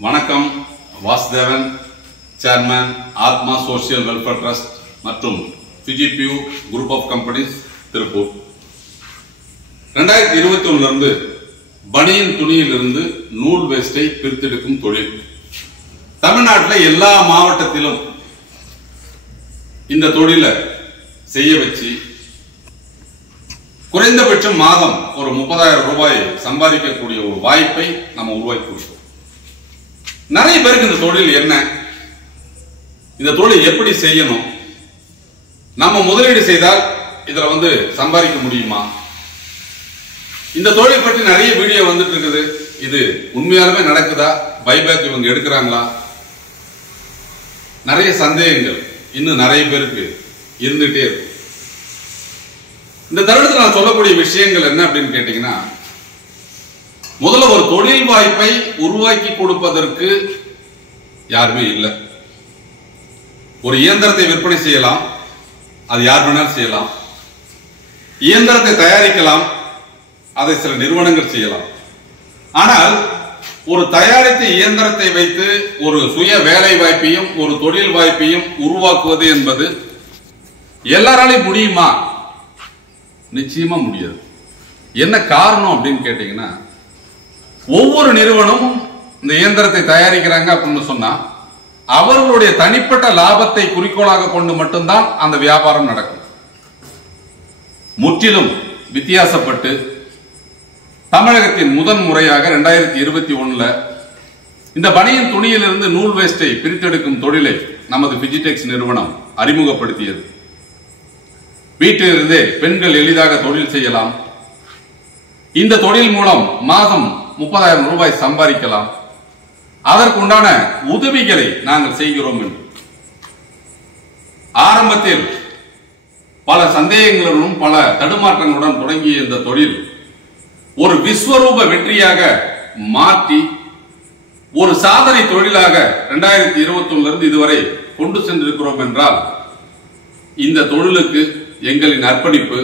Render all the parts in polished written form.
வணக்கம். வாசுதேவன், சேர்மன், ஆத்மா social welfare trust மற்றும் ஃபிஜிபியூ குரூப் ஆஃப் கம்பெனிஸ், திருப்பூர். 2021 இருந்து பனியன் துணியிலிருந்து நூல் வேஸ்டை பிரித்தெடுக்கும் தொழில் தமிழ்நாட்டில் எல்லா மாவட்டத்திலும் இந்த தொழிலை செய்ய வச்சு குறைந்தபட்சம் மாதம் ஒரு 30,000 ரூபாய் சம்பாதிக்கக்கூடிய ஒரு வாய்ப்பை நம்ம உருவாக்கி கொடுத்தோம். நிறைய பேருக்கு இந்த தொழில் என்ன, இந்த தொழில் எப்படி செய்யணும், நம்ம முதலீடு செய்தால் இதுல சம்பாதிக்க முடியுமா, இந்த தொழில் பற்றி நிறைய வீடியோ வந்துட்டு இருக்குது. இது உண்மையாலுமே நடக்குதா, பைபேக் இவங்க எடுக்கிறாங்களா, நிறைய சந்தேகங்கள் இன்னும் நிறைய பேருக்கு இருந்துட்டே இருக்கு. இந்த தருணத்தில் நான் சொல்லக்கூடிய விஷயங்கள் என்ன அப்படின்னு கேட்டீங்கன்னா, முதல்ல ஒரு தொழில் வாய்ப்பை உருவாக்கி கொடுப்பதற்கு யாருமே இல்லை. ஒரு இயந்திரத்தை விற்பனை செய்யலாம், அது யார் வேணாலும் செய்யலாம். இயந்திரத்தை தயாரிக்கலாம், அதை சில நிறுவனங்கள் செய்யலாம். ஆனால் ஒரு தயாரித்த இயந்திரத்தை வைத்து ஒரு சுய வேலை வாய்ப்பையும் ஒரு தொழில் வாய்ப்பையும் உருவாக்குவது என்பது எல்லாராலையும் முடியுமா? நிச்சயமா முடியாது. என்ன காரணம் அப்படின்னு கேட்டீங்கன்னா, ஒவ்வொரு நிறுவனமும் இந்த இயந்திரத்தை தயாரிக்கிறாங்க அப்படின்னு சொன்னா அவர்களுடைய தனிப்பட்ட லாபத்தை குறிக்கோளாக கொண்டு மட்டும்தான் அந்த வியாபாரம் நடக்கும். முற்றிலும் வித்தியாசப்பட்டு தமிழகத்தின் முதன் முறையாக 2021 இந்த பனியன் துணியிலிருந்து நூல் வேஸ்டை பிரித்தெடுக்கும் தொழிலை நமது பிஜிடெக்ஸ் நிறுவனம் அறிமுகப்படுத்தியது. வீட்டிலிருந்தே பெண்கள் எளிதாக தொழில் செய்யலாம், இந்த தொழில் மூலம் மாதம் 30,000 ரூபாய் சம்பாதிக்கலாம், அதற்குண்டான உதவிகளை நாங்கள் செய்கிறோம் என்று ஆரம்பத்தில் பல சந்தேகங்களுடன் பல தடுமாற்றங்களுடன் தொடங்கிய இந்த தொழில் ஒரு விஸ்வரூப வெற்றியாக மாற்றி ஒரு சாதனை தொழிலாக 2021 இருந்து இதுவரை கொண்டு சென்றிருக்கிறோம் என்றால் இந்த தொழிலுக்கு எங்களின் அர்ப்பணிப்பு,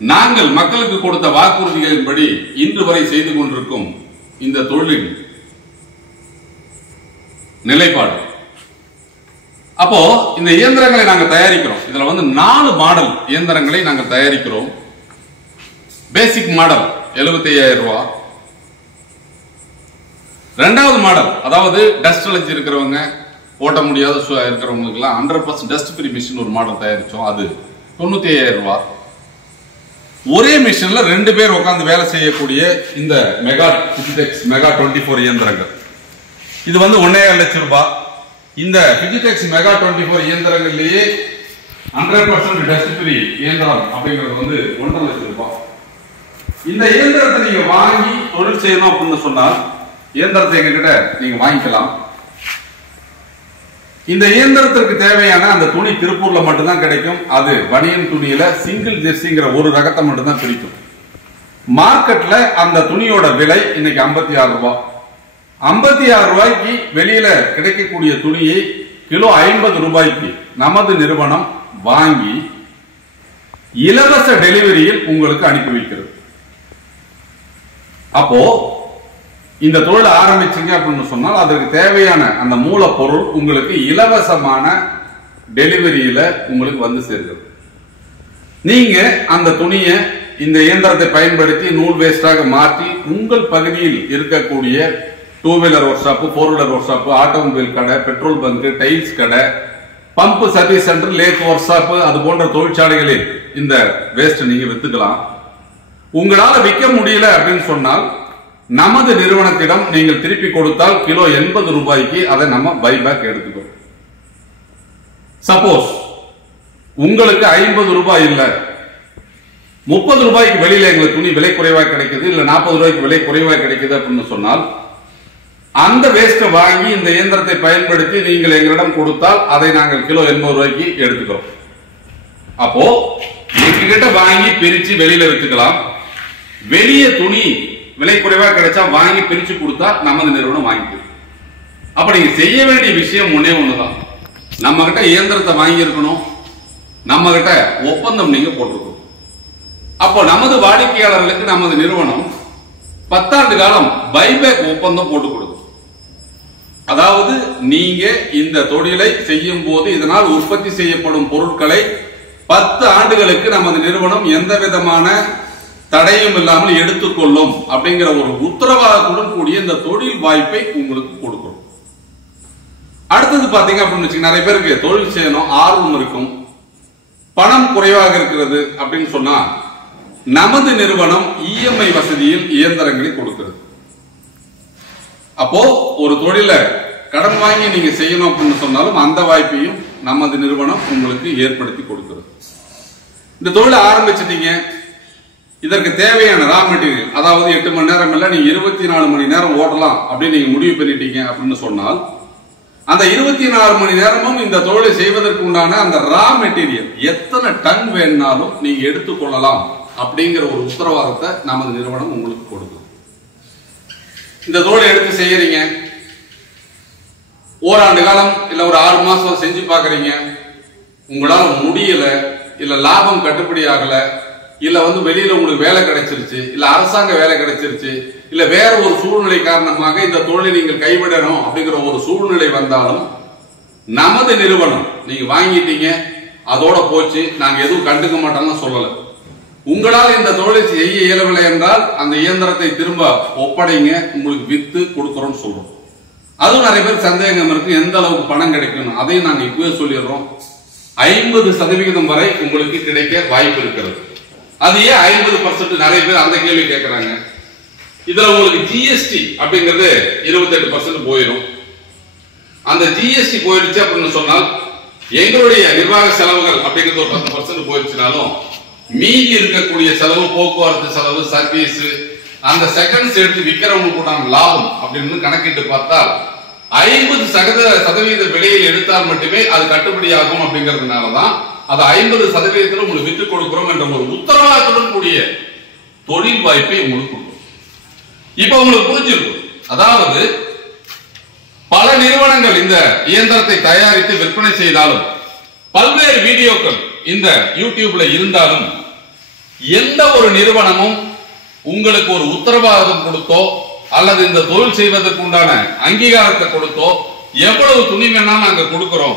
நாங்கள் மக்களுக்கு கொடுத்த வாக்குறுதிகளின்படி இன்று வரை செய்து கொண்டிருக்கும் இந்த தொழிலின் நிலைப்பாடு. அப்போ இந்த இயந்திரங்களை நாங்கள் தயாரிக்கிறோம். இதுல 4 மாடல் இயந்திரங்களை நாங்கள் தயாரிக்கிறோம். பேசிக் மாடல் 75,000 ரூபாய். இரண்டாவது மாடல், அதாவது டஸ்ட் அலர்ஜி இருக்கிறவங்க, ஓட்ட முடியாத இருக்கிறவங்களுக்கு 100% டஸ்ட் ஃப்ரீ மிஷின் ஒரு மாடல் தயாரிச்சோம். அது 95,000 ரூபாய். ஒரே மிஷின்ல 2 பேர் உட்கார்ந்து வேலை செய்யக்கூடிய இந்த மெகா பிஜிடெக்ஸ் மெகா 24 இயந்திரங்கள், இது 1.5 லட்சம் ரூபாய். இந்த பிஜிடெக்ஸ் மெகா 24 இயந்திரங்கள்லயே 100% டஸ்ட் ஃப்ரீ இயந்திரம் அப்படிங்கிறது 1.5 லட்சம் ரூபாய். இந்த இயந்திரத்தை நீங்க வாங்கி தொழில் செய்யணும் அப்படின்னு சொன்னால் இயந்திரத்தை எங்ககிட்ட நீங்க வாங்கிக்கலாம். இந்த இயந்திரத்திற்கு தேவையான அந்த துணி திருப்பூர்ல மட்டும்தான் கிடைக்கும். அது பனியன் துணியில சிங்கிள் ஜெர்சிங்கிற ஒரு ரகத்தை மட்டும்தான் பிரிக்கும். மார்க்கெட்ல அந்த துணியோட விலை இன்னைக்கு 56 ரூபாய். 56 ரூபாய்க்கு வெளியில கிடைக்கக்கூடிய துணியை கிலோ 50 ரூபாய்க்கு நமது நிறுவனம் வாங்கி இலவச டெலிவரியில் உங்களுக்கு அனுப்பி வைக்கிறது. அப்போ இந்த தொழில் ஆரம்பிச்சீங்க அப்படின்னு சொன்னால் அதற்கு தேவையான அந்த மூலப்பொருள் உங்களுக்கு இலவசமான டெலிவரியில உங்களுக்கு சேர்க்கிறது. நீங்க அந்த துணியை இந்த இயந்திரத்தை பயன்படுத்தி நூல் வேஸ்டாக மாற்றி உங்கள் பகுதியில் இருக்கக்கூடிய 2 wheeler work shop, 4 wheeler work shop, automobile கடை, பெட்ரோல் பங்க், டைல்ஸ் கடை, pump service centre, lathe work shop, அது போன்ற தொழிற்சாலைகளில் இந்த வேஸ்ட் நீங்க வித்துக்கலாம். உங்களால விற்க முடியல அப்படின்னு சொன்னால் நமது நிறுவனத்திடம் நீங்கள் திருப்பி கொடுத்தால் கிலோ 80 ரூபாய்க்கு அதை நம்ம பைபேக் எடுத்துக்கிறோம். சப்போஸ் உங்களுக்கு 50 ரூபாய் இல்ல, 30 ரூபாய்க்கு வெளியில எங்களுக்கு துணி விலை குறைவாக கிடைக்குது, இல்ல 40 ரூபாய்க்கு விலை குறைவாக கிடைக்குது அப்படின்னு சொன்னால் அந்த வேஸ்ட வாங்கி இந்த இயந்திரத்தை பயன்படுத்தி நீங்கள் எங்களிடம் கொடுத்தால் அதை நாங்கள் கிலோ 80 ரூபாய்க்கு எடுத்துக்கிறோம். அப்போ எங்ககிட்ட வாங்கி பிரிச்சு வெளியில வித்துக்கலாம். வெளியே துணி விலை குறைவா கிடைச்சா வாங்கி பிரிச்சு கொடுத்தா நமது நிறுவனம் வாங்கிக்கும். அப்ப நீங்க செய்ய வேண்டிய விஷயம் ஒண்ணுதான், நம்ம கிட்ட இயந்திரத்தை வாங்கி இருக்கணும், நம்ம கிட்ட ஒப்பந்தம் நீங்க போட்டிருக்கணும். அப்போ நமது வாடிக்கையாளர்களுக்கு நமது நிறுவனம் 10 ஆண்டு காலம் பைபேக் ஒப்பந்தம் போட்டு கொடுக்கும். அதாவது நீங்க இந்த தொழிலை செய்யும் போது இதனால் உற்பத்தி செய்யப்படும் பொருட்களை 10 ஆண்டுகளுக்கு நமது நிறுவனம் எந்த விதமான தடையும் இல்லாமல் எடுத்துக்கொள்ளும் அப்படிங்கிற ஒரு உத்தரவாதத்துடன் கூடிய இந்த தொழில் வாய்ப்பை உங்களுக்கு கொடுக்கும். அடுத்தது பாத்தீங்க அப்படின்னு வச்சுக்க, நிறைய பேருக்கு தொழில் செய்யணும் ஆர்வம் இருக்கும், பணம் குறைவாக இருக்கிறது அப்படின்னு சொன்னா நமது நிறுவனம் இஎம்ஐ வசதியில் இயந்திரங்களை கொடுக்கிறது. அப்போ ஒரு தொழில கடன் வாங்கி நீங்க செய்யணும் அப்படின்னு சொன்னாலும் அந்த வாய்ப்பையும் நமது நிறுவனம் உங்களுக்கு ஏற்படுத்தி கொடுக்கிறது. இந்த தொழிலை ஆரம்பிச்சிட்டீங்க, இதற்கு தேவையான ரா மெட்டீரியல், அதாவது 8 மணி நேரம் இல்ல நீங்க 24 மணி நேரம் ஓடலாம் அப்படின்னு நீங்க முடிவு பண்ணிட்டீங்க அப்படின்னு சொன்னால் அந்த 24 மணி நேரமும் இந்த தொழிலை செய்வதற்கு உண்டான அந்த ரா மெட்டீரியல் எத்தனை டன் வேணாலும் நீங்க எடுத்துக்கொள்ளலாம் அப்படிங்கிற ஒரு உத்தரவாதத்தை நமது நிறுவனம் உங்களுக்கு கொடுக்கும். இந்த தொழிலை எடுத்து செய்யறீங்க, ஓராண்டு காலம் இல்ல ஒரு 6 மாசம் செஞ்சு பாக்குறீங்க, உங்களால முடியல, இல்ல லாபம் கட்டுப்படி ஆகல, இல்ல வெளியில உங்களுக்கு வேலை கிடைச்சிருச்சு, இல்ல அரசாங்க வேலை கிடைச்சிருச்சு, இல்ல வேற ஒரு சூழ்நிலை காரணமாக இந்த தொழிலை நீங்கள் கைவிடணும் அப்படிங்கிற ஒரு சூழ்நிலை வந்தாலும் நமது நிறுவனம் நீங்க வாங்கிட்டீங்க அதோட போச்சு, நாங்க எதுவும் கண்டுக்க மாட்டோம்னு சொல்லல. உங்களால் இந்த தொழிலை செய்ய இயலவில்லை என்றால் அந்த இயந்திரத்தை திரும்ப ஒப்படைங்க, உங்களுக்கு வித்து கொடுக்கறோம்னு சொல்றோம். அதுவும் நிறைய பேர் சந்தேகம் இருக்கு, எந்த அளவுக்கு பணம் கிடைக்கும் அதையும் நாங்க இப்பவே சொல்லிடுறோம். 50% வரை உங்களுக்கு கிடைக்க வாய்ப்பு இருக்கிறது. அது ஏன் 50%? நிறைய பேர் அந்த கேள்வி கேட்கறாங்க. இதுல உங்களுக்கு ஜிஎஸ்டி அப்படிங்கிறது 28% போயிடும். அந்த ஜிஎஸ்டி போயிடுச்சு அப்படின்னு சொன்னால் எங்களுடைய நிர்வாக செலவுகள் அப்படிங்கிறது ஒரு 10% போயிடுச்சுனாலும் மீதி இருக்கக்கூடிய செலவு, போக்குவரத்து செலவு, சர்வீஸ், அந்த செகண்ட்ஸ் எடுத்து விற்கிறவங்களுக்கு லாபம் அப்படின்னு கணக்கிட்டு பார்த்தால் 50% விலையில் எடுத்தால் மட்டுமே அது கட்டுப்படியாகும். அப்படிங்கிறதுனாலதான் அது 50% உங்களுக்கு விற்று கொடுக்கிறோம் என்ற ஒரு உத்தரவாதத்துடன் கூடிய தொழில் வாய்ப்பை உங்களுக்கு கொடுக்கும். இப்ப உங்களுக்கு புரிஞ்சிருக்கும், அதாவது பல நிறுவனங்கள் இந்த இயந்திரத்தை தயாரித்து விற்பனை செய்தாலும், பல்வேறு வீடியோக்கள் இந்த யூடியூப்ல இருந்தாலும், எந்த ஒரு நிறுவனமும் உங்களுக்கு ஒரு உத்தரவாதம் கொடுத்தோ அல்லது இந்த தொழில் செய்வதற்கு உண்டான அங்கீகாரத்தை கொடுத்தோ எவ்வளவு துணி வேணா நாங்க கொடுக்கிறோம்,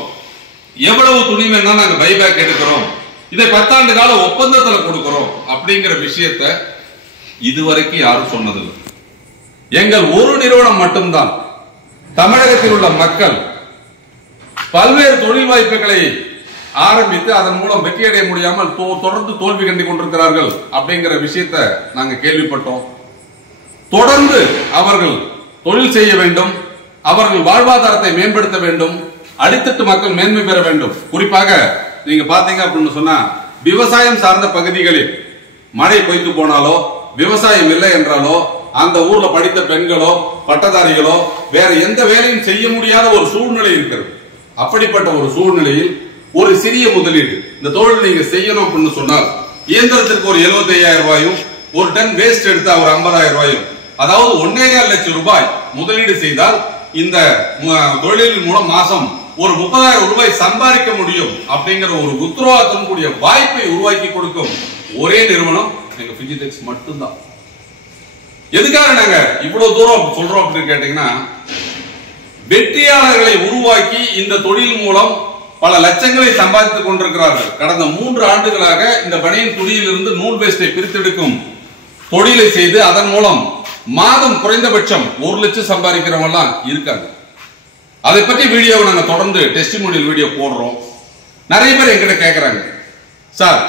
எவ்வளவு துணி வேணா நாங்க பைபேக் எடுக்கிறோம், இதை 10 ஆண்டு கால ஒப்பந்தத்தில் கொடுக்கிறோம் அப்படிங்கிற விஷயத்தை இதுவரைக்கும் யாரும் சொன்னதில்லை. எங்கள் ஒரு நிறுவனம் மட்டும்தான் தமிழகத்தில் உள்ள மக்கள் பல்வேறு தொழில் வாய்ப்புகளை ஆரம்பித்து அதன் மூலம் வெற்றியடைய முடியாமல் தொடர்ந்து தோல்வி கண்டு கொண்டிருக்கிறார்கள் அப்படிங்கிற விஷயத்தை நாங்க கேள்விப்பட்டோம். தொடர்ந்து அவர்கள் தொழில் செய்ய வேண்டும், அவர்கள் வாழ்வாதாரத்தை மேம்படுத்த வேண்டும், அடித்தட்டு மக்கள் மேன்மை பெற வேண்டும். குறிப்பாக நீங்க பாத்தீங்க அப்படின்னு சொன்னா விவசாயம் சார்ந்த பகுதிகளில் மழை பொய்த்து போனாலோ, விவசாயம் இல்லை என்றாலோ, அந்த ஊர்ல படித்த பெண்களோ பட்டதாரிகளோ வேற எந்த வேலையும் செய்ய முடியாத ஒரு சூழ்நிலை இருக்கிறது. அப்படிப்பட்ட ஒரு சூழ்நிலையில் ஒரு சிறிய முதலீடு இந்த தொழில் நீங்க செய்யணும் அப்படின்னு சொன்னால் இயந்திரத்திற்கு ஒரு 75,000 ரூபாயும், ஒரு டன் வேஸ்ட் எடுத்தா ஒரு 50,000 ரூபாயும், அதாவது 1.25 லட்சம் ரூபாய் முதலீடு செய்தால் இந்த தொழிலின் மூலம் மாசம் ஒரு 30,000 ரூபாய் சம்பாதிக்க முடியும் அப்படிங்கிற ஒரு உத்தரவாதத்துடன் கூடிய வாய்ப்பை உருவாக்கி கொடுக்கும் ஒரே நிறுவனம் எங்க பிஜிடெக்ஸ் மட்டும்தான். எதுக்காக நாங்க இவ்வளவு தூரம் சொல்றோம் அப்படின்னு கேட்டீங்கன்னா, வெற்றியாளர்களை உருவாக்கி இந்த தொழில் மூலம் பல லட்சங்களை சம்பாதித்துக் கொண்டிருக்கிறார்கள். கடந்த 3 ஆண்டுகளாக இந்த பனியன் துணியிலிருந்து நூல் வேஸ்டை பிரித்தெடுக்கும் தொழிலை செய்து அதன் மூலம் மாதம் குறைந்தபட்சம் 1 லட்சம் சம்பாதிக்கிறவங்க எல்லாம் இருக்காங்க. அதை பற்றி வீடியோவை நாங்க தொடர்ந்து டெஸ்டிமோனியல் வீடியோ போடுறோம். நிறைய பேர் எங்கிட்ட கேட்கறாங்க, சார்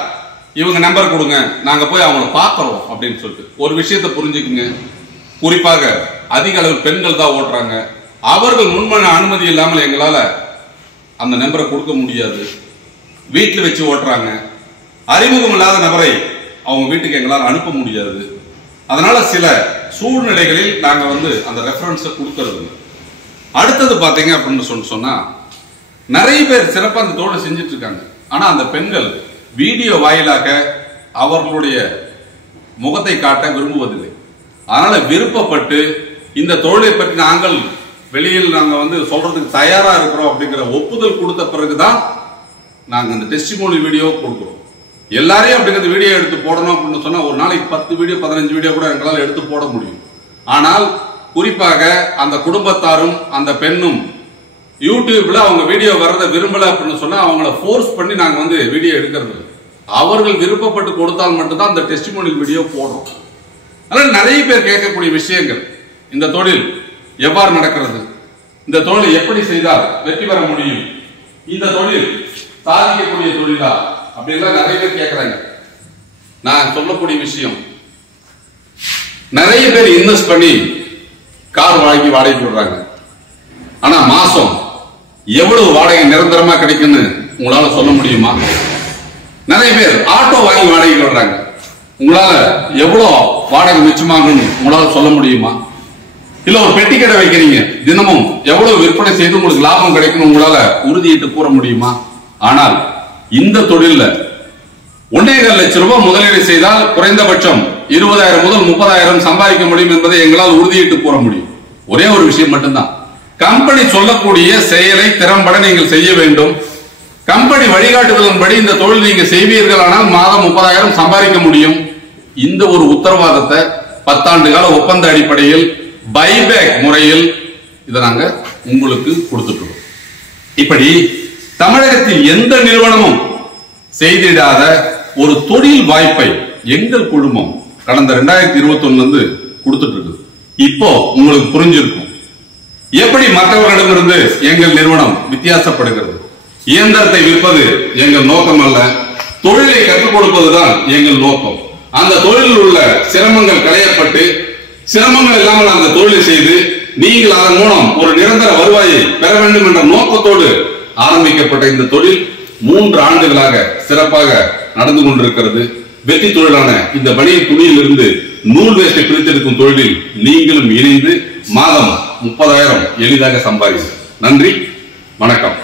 இவங்க நம்பர் கொடுங்க, நாங்க போய் அவங்கள பார்க்கிறோம் அப்படின்னு சொல்லிட்டு. ஒரு விஷயத்தை புரிஞ்சுக்குங்க, குறிப்பாக அதிக அளவு பெண்கள் தான் ஓட்டுறாங்க. அவர்கள் முன்மன அனுமதி இல்லாமல் எங்களால அந்த நம்பரை கொடுக்க முடியாது. வீட்டில் வச்சு ஓட்டுறாங்க. அறிமுகம் இல்லாத நபரை அவங்க வீட்டுக்கு எங்களால் அனுப்ப முடியாது. அதனால சில சூழ்நிலைகளில் நாங்க அந்த ரெஃபரன்ஸை கொடுக்கறது. அடுத்தது பாத்தீங்க அப்படின்னு சொன்னா நிறைய பேர் சிறப்பாக அந்த தொழிலை செஞ்சுட்டு இருக்காங்க. ஆனா அந்த பெண்கள் வீடியோ வாயிலாக அவர்களுடைய முகத்தை காட்ட விரும்புவதில்லை. அதனால விருப்பப்பட்டு இந்த தொழிலை பற்றி நாங்கள் வெளியில் நாங்க சொல்றதுக்கு தயாரா இருக்கிறோம் அப்படிங்கிற ஒப்புதல் கொடுத்த பிறகுதான் நாங்க இந்த டெஸ்டிமோனி வீடியோ கொடுக்கிறோம். எல்லாரையும் அப்படிங்கிறது வீடியோ எடுத்து போடணும் அப்படின்னு சொன்னா ஒரு நாளைக்கு 10 வீடியோ 15 வீடியோ கூட எங்களால் எடுத்து போட முடியும். ஆனால் குறிப்பாக அந்த குடும்பத்தாரும் அந்த பெண்ணும் யூடியூப்ல அவங்க வீடியோ வர்றதை விரும்பல அப்படின்னு சொன்னா அவங்கள ஃபோர்ஸ் பண்ணி நாங்க வந்து வீடியோ எடுக்கிறது. அவர்கள் விருப்பப்பட்டு கொடுத்தால் மட்டும்தான் அந்த டெஸ்டிமோனியல் வீடியோ போடுறோம். அதனால நிறைய பேர் கேட்கக்கூடிய விஷயங்கள், இந்த தொழில் எவ்வாறு நடக்கிறது, இந்த தொழில் எப்படி செய்தால் வெற்றி பெற முடியும், இந்த தொழில் சாதிக்கக்கூடிய தொழிலா அப்படின்லாம் நிறைய பேர் கேட்கிறாங்க. நான் சொல்லக்கூடிய விஷயம், நிறைய பேர் இன்வெஸ்ட் பண்ணி கார் வாங்கி வாடகை போடுறாங்க. ஆனா மாசம் எவ்வளவு வாடகை நிரந்தரமா கிடைக்குன்னு உங்களால சொல்ல முடியுமா? நிறைய பேர் ஆட்டோ வாங்கி வாடகை போடுறாங்க. உங்களால எவ்வளவு வாடகை மிச்சமாகும்னு உங்களால சொல்ல முடியுமா? இல்ல ஒரு பெட்டி கடை வைக்கிறீங்க, தினமும் எவ்வளவு விற்பனை செய்து உங்களுக்கு லாபம் கிடைக்கும் உங்களால உறுதியிட்டு கூற முடியுமா? ஆனால் இந்த தொழில்ல 1.25 லட்சம் ரூபாய் முதலீடு செய்தால் குறைந்தபட்சம் 20,000 முதல் 30,000 சம்பாதிக்க முடியும் என்பதை எங்களால் உறுதியிட்டு கூற முடியும். ஒரே ஒரு விஷயம் மட்டும்தான், கம்பெனி சொல்லக்கூடிய செயலை திறம்பட நீங்கள் செய்ய வேண்டும். கம்பெனி வழிகாட்டுதலின்படி இந்த தொழில் நீங்க செய்வீர்களானால் மாதம் 30,000 சம்பாதிக்க முடியும். இந்த ஒரு உத்தரவாதத்தை 10 ஆண்டு கால ஒப்பந்த அடிப்படையில் பைபேக் முறையில் இதை நாங்க உங்களுக்கு கொடுத்துட்டோம். இப்படி தமிழகத்தில் எந்த நிறுவனமும் செய்திடாத ஒரு தொழில் வாய்ப்பை எங்கள் குழுமம் கடந்த 2021 கொடுத்துட்டு இருக்கு. இப்போ உங்களுக்கு புரிஞ்சிருக்கும் எப்படி மற்றவர்களிடமிருந்து எங்கள் நிறுவனம் வித்தியாசப்படுகிறது. இயந்திரத்தை விற்பது எங்கள் நோக்கம் அல்ல, தொழிலை கற்றுக் கொடுப்பதுதான் எங்கள் நோக்கம். அந்த தொழிலில் உள்ள சிரமங்கள் களையப்பட்டு சிரமங்கள் இல்லாமல் அந்த தொழிலை செய்து நீங்கள் அதன் மூலம் ஒரு நிரந்தர வருவாயை பெற வேண்டும் என்ற நோக்கத்தோடு ஆரம்பிக்கப்பட்ட இந்த தொழில் 3 ஆண்டுகளாக சிறப்பாக நடந்து கொண்டிருக்கிறது. வெற்றி தொழிலான இந்த பனியன் துணியிலிருந்து நூல் வேஸ்டை பிரித்தெடுக்கும் தொழிலில் நீங்களும் இணைந்து மாதம் 30,000 எளிதாக சம்பாதிக்க. நன்றி, வணக்கம்.